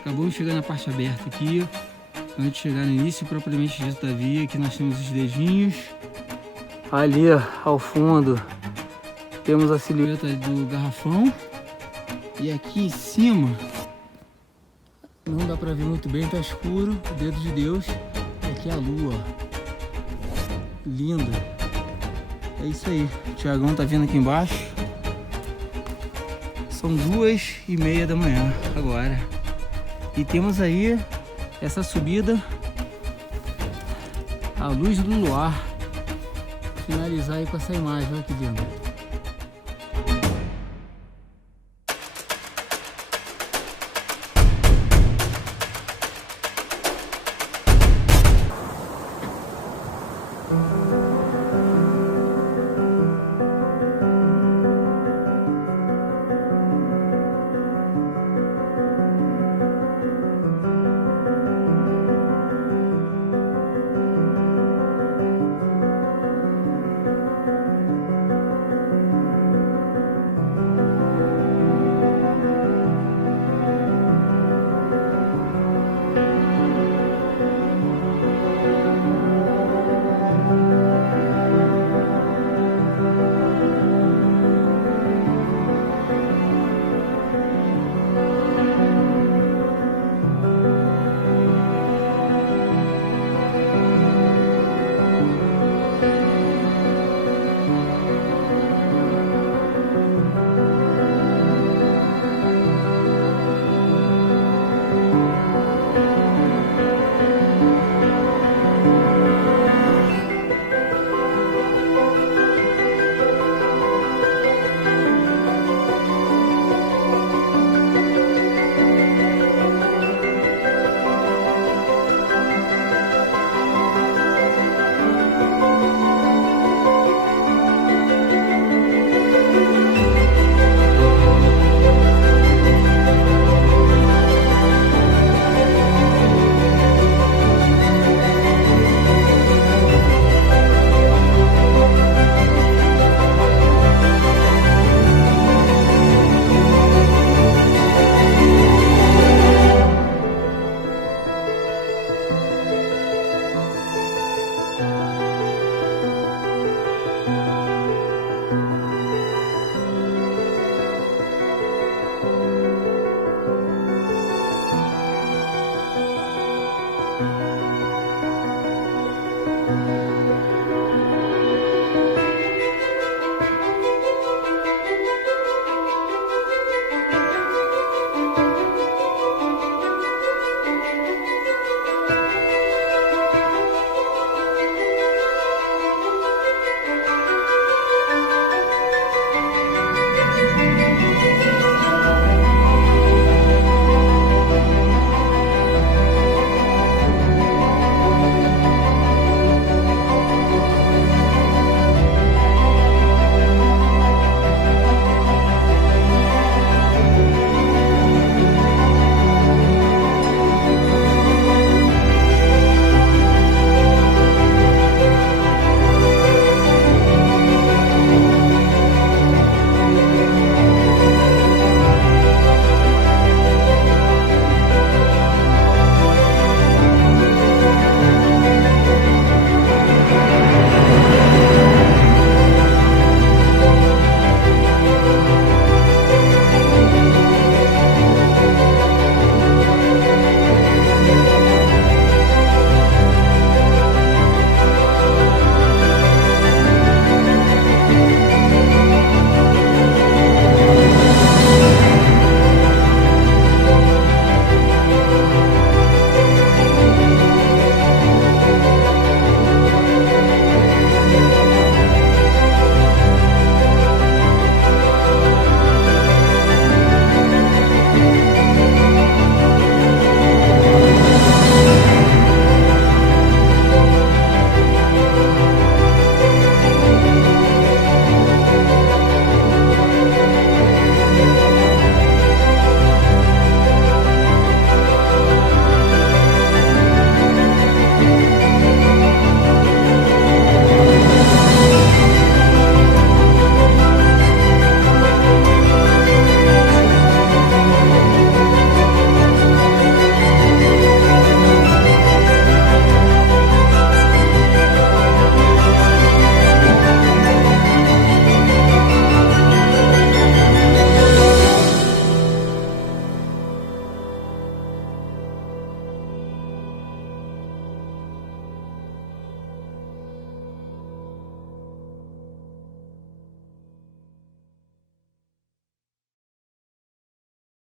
Acabamos de chegar na parte aberta aqui. Antes de chegar no início propriamente dito da via, aqui nós temos os dedinhos. Ali ao fundo temos a silhueta do garrafão. E aqui em cima, não dá pra ver muito bem, tá escuro, o Dedo de Deus. E aqui a lua, linda. É isso aí, o Thiagão tá vindo aqui embaixo. São 2h30 da manhã agora. E temos aí essa subida à luz do luar. Finalizar aí com essa imagem, olha que lindo.